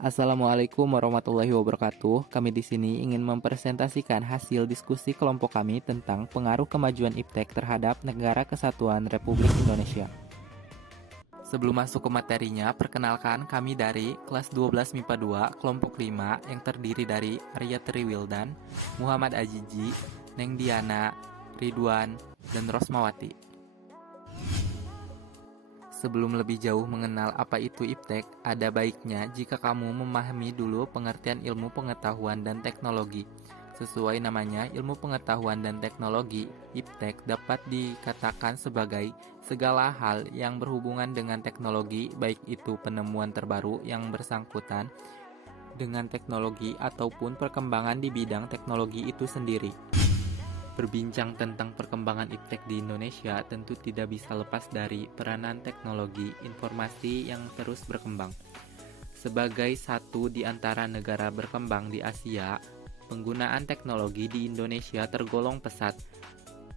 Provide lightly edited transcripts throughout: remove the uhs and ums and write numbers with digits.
Assalamualaikum warahmatullahi wabarakatuh. Kami di sini ingin mempresentasikan hasil diskusi kelompok kami tentang pengaruh kemajuan iptek terhadap Negara Kesatuan Republik Indonesia. Sebelum masuk ke materinya, perkenalkan kami dari kelas 12 MIPA 2, kelompok 5 yang terdiri dari Arya Triwildan, Muhammad Ajiji, Neng Diana, Ridwan, dan Rosmawati. Sebelum lebih jauh mengenal apa itu iptek, ada baiknya jika kamu memahami dulu pengertian ilmu pengetahuan dan teknologi. Sesuai namanya, ilmu pengetahuan dan teknologi, iptek dapat dikatakan sebagai segala hal yang berhubungan dengan teknologi, baik itu penemuan terbaru yang bersangkutan dengan teknologi ataupun perkembangan di bidang teknologi itu sendiri. Berbincang tentang perkembangan iptek di Indonesia tentu tidak bisa lepas dari peranan teknologi informasi yang terus berkembang. Sebagai satu di antara negara berkembang di Asia, penggunaan teknologi di Indonesia tergolong pesat.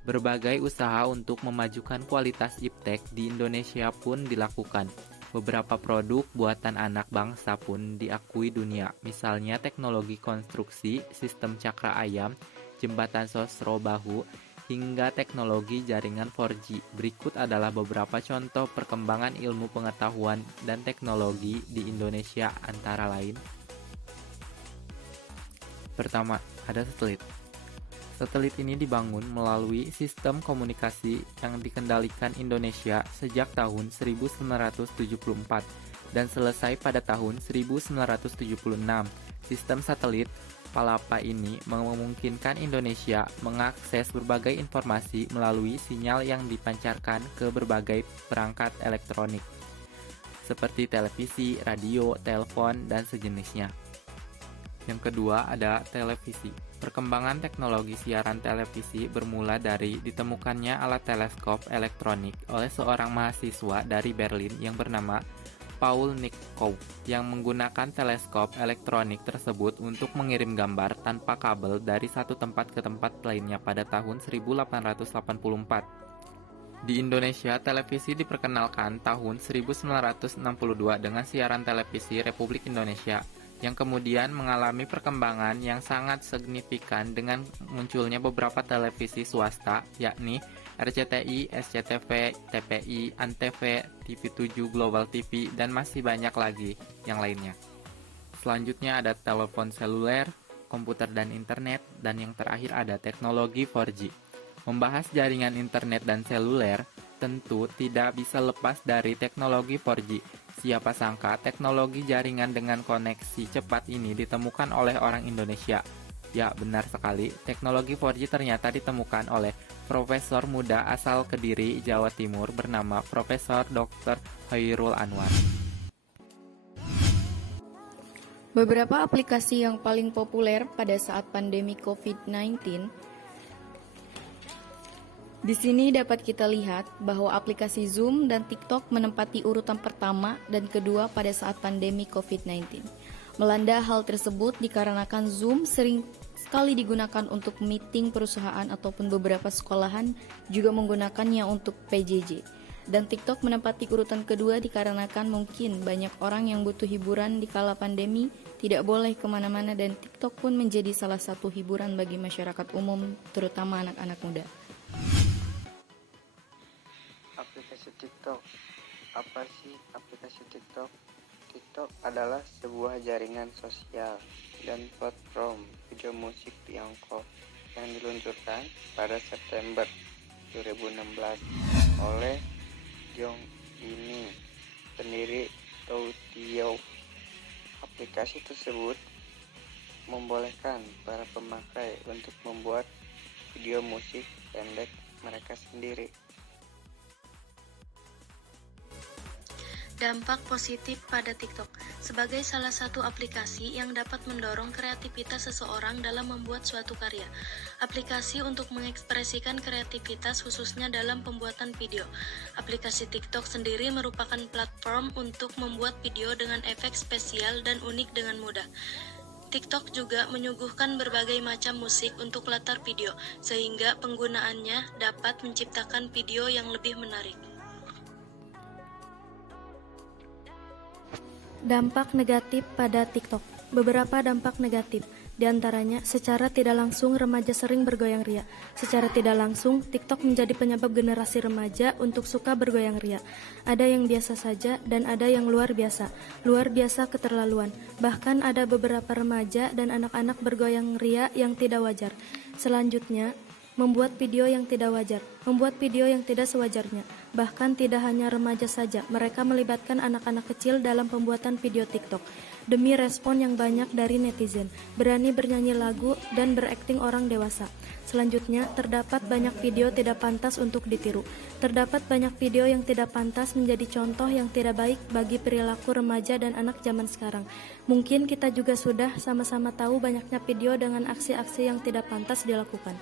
Berbagai usaha untuk memajukan kualitas iptek di Indonesia pun dilakukan. Beberapa produk buatan anak bangsa pun diakui dunia, misalnya teknologi konstruksi, sistem cakra ayam, jembatan sosro bahu, hingga teknologi jaringan 4G. Berikut adalah beberapa contoh perkembangan ilmu pengetahuan dan teknologi di Indonesia antara lain. Pertama, ada satelit. Satelit ini dibangun melalui sistem komunikasi yang dikendalikan Indonesia sejak tahun 1974 dan selesai pada tahun 1976. Sistem satelit Palapa ini memungkinkan Indonesia mengakses berbagai informasi melalui sinyal yang dipancarkan ke berbagai perangkat elektronik, seperti televisi, radio, telepon, dan sejenisnya. Yang kedua ada televisi. Perkembangan teknologi siaran televisi bermula dari ditemukannya alat teleskop elektronik oleh seorang mahasiswa dari Berlin yang bernama Paul Nikow yang menggunakan teleskop elektronik tersebut untuk mengirim gambar tanpa kabel dari satu tempat ke tempat lainnya pada tahun 1884. Di Indonesia, televisi diperkenalkan tahun 1962 dengan siaran televisi Republik Indonesia, yang kemudian mengalami perkembangan yang sangat signifikan dengan munculnya beberapa televisi swasta, yakni RCTI, SCTV, TPI, Antv, TV7, Global TV, dan masih banyak lagi yang lainnya. Selanjutnya ada telepon seluler, komputer dan internet, dan yang terakhir ada teknologi 4G. Membahas jaringan internet dan seluler tentu tidak bisa lepas dari teknologi 4G. Siapa sangka teknologi jaringan dengan koneksi cepat ini ditemukan oleh orang Indonesia. Ya, benar sekali, teknologi 4G ternyata ditemukan oleh Profesor muda asal Kediri, Jawa Timur bernama Profesor Dr. Khairul Anwar. Beberapa aplikasi yang paling populer pada saat pandemi COVID-19. Di sini dapat kita lihat bahwa aplikasi Zoom dan TikTok menempati urutan pertama dan kedua pada saat pandemi COVID-19. Melanda hal tersebut dikarenakan Zoom sering sekali digunakan untuk meeting perusahaan ataupun beberapa sekolahan juga menggunakannya untuk PJJ. Dan TikTok menempati urutan kedua dikarenakan mungkin banyak orang yang butuh hiburan di kala pandemi tidak boleh kemana-mana dan TikTok pun menjadi salah satu hiburan bagi masyarakat umum, terutama anak-anak muda. Aplikasi TikTok. Apa sih aplikasi TikTok? TikTok adalah sebuah jaringan sosial dan platform video musik Tiongkok yang diluncurkan pada September 2016 oleh Jong ini pendiri Toutiao. Aplikasi tersebut membolehkan para pemakai untuk membuat video musik pendek mereka sendiri. Dampak positif pada TikTok sebagai salah satu aplikasi yang dapat mendorong kreativitas seseorang dalam membuat suatu karya. Aplikasi untuk mengekspresikan kreativitas khususnya dalam pembuatan video. Aplikasi TikTok sendiri merupakan platform untuk membuat video dengan efek spesial dan unik dengan mudah. TikTok juga menyuguhkan berbagai macam musik untuk latar video, sehingga penggunaannya dapat menciptakan video yang lebih menarik. Dampak negatif pada TikTok. Beberapa dampak negatif, di antaranya secara tidak langsung remaja sering bergoyang ria. Secara tidak langsung, TikTok menjadi penyebab generasi remaja untuk suka bergoyang ria. Ada yang biasa saja dan ada yang luar biasa. Luar biasa keterlaluan. Bahkan ada beberapa remaja dan anak-anak bergoyang ria yang tidak wajar. Selanjutnya, membuat video yang tidak wajar, membuat video yang tidak sewajarnya. Bahkan tidak hanya remaja saja, mereka melibatkan anak-anak kecil dalam pembuatan video TikTok. Demi respon yang banyak dari netizen, berani bernyanyi lagu dan berakting orang dewasa. Selanjutnya, terdapat banyak video tidak pantas untuk ditiru. Terdapat banyak video yang tidak pantas menjadi contoh yang tidak baik bagi perilaku remaja dan anak zaman sekarang. Mungkin kita juga sudah sama-sama tahu banyaknya video dengan aksi-aksi yang tidak pantas dilakukan.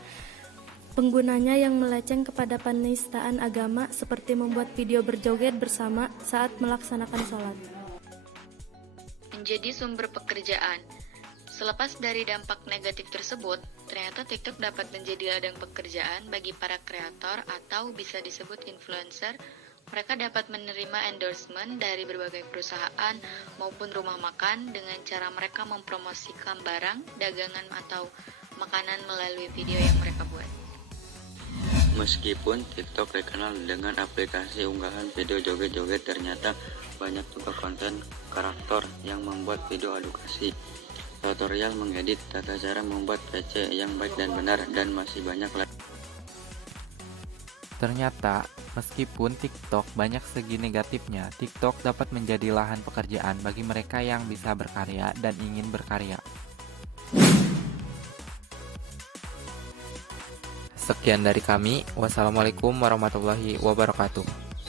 Penggunanya yang meleceng kepada penistaan agama seperti membuat video berjoget bersama saat melaksanakan sholat. Menjadi sumber pekerjaan. Selepas dari dampak negatif tersebut, ternyata TikTok dapat menjadi ladang pekerjaan bagi para kreator atau bisa disebut influencer. Mereka dapat menerima endorsement dari berbagai perusahaan maupun rumah makan dengan cara mereka mempromosikan barang, dagangan atau makanan melalui video yang mereka buat. Meskipun TikTok dikenal dengan aplikasi unggahan video joget-joget, ternyata banyak juga konten kreator yang membuat video edukasi, tutorial mengedit, tata cara membuat PC yang baik dan benar, dan masih banyak lagi. Ternyata, meskipun TikTok banyak segi negatifnya, TikTok dapat menjadi lahan pekerjaan bagi mereka yang bisa berkarya dan ingin berkarya. Sekian dari kami. Wassalamualaikum warahmatullahi wabarakatuh.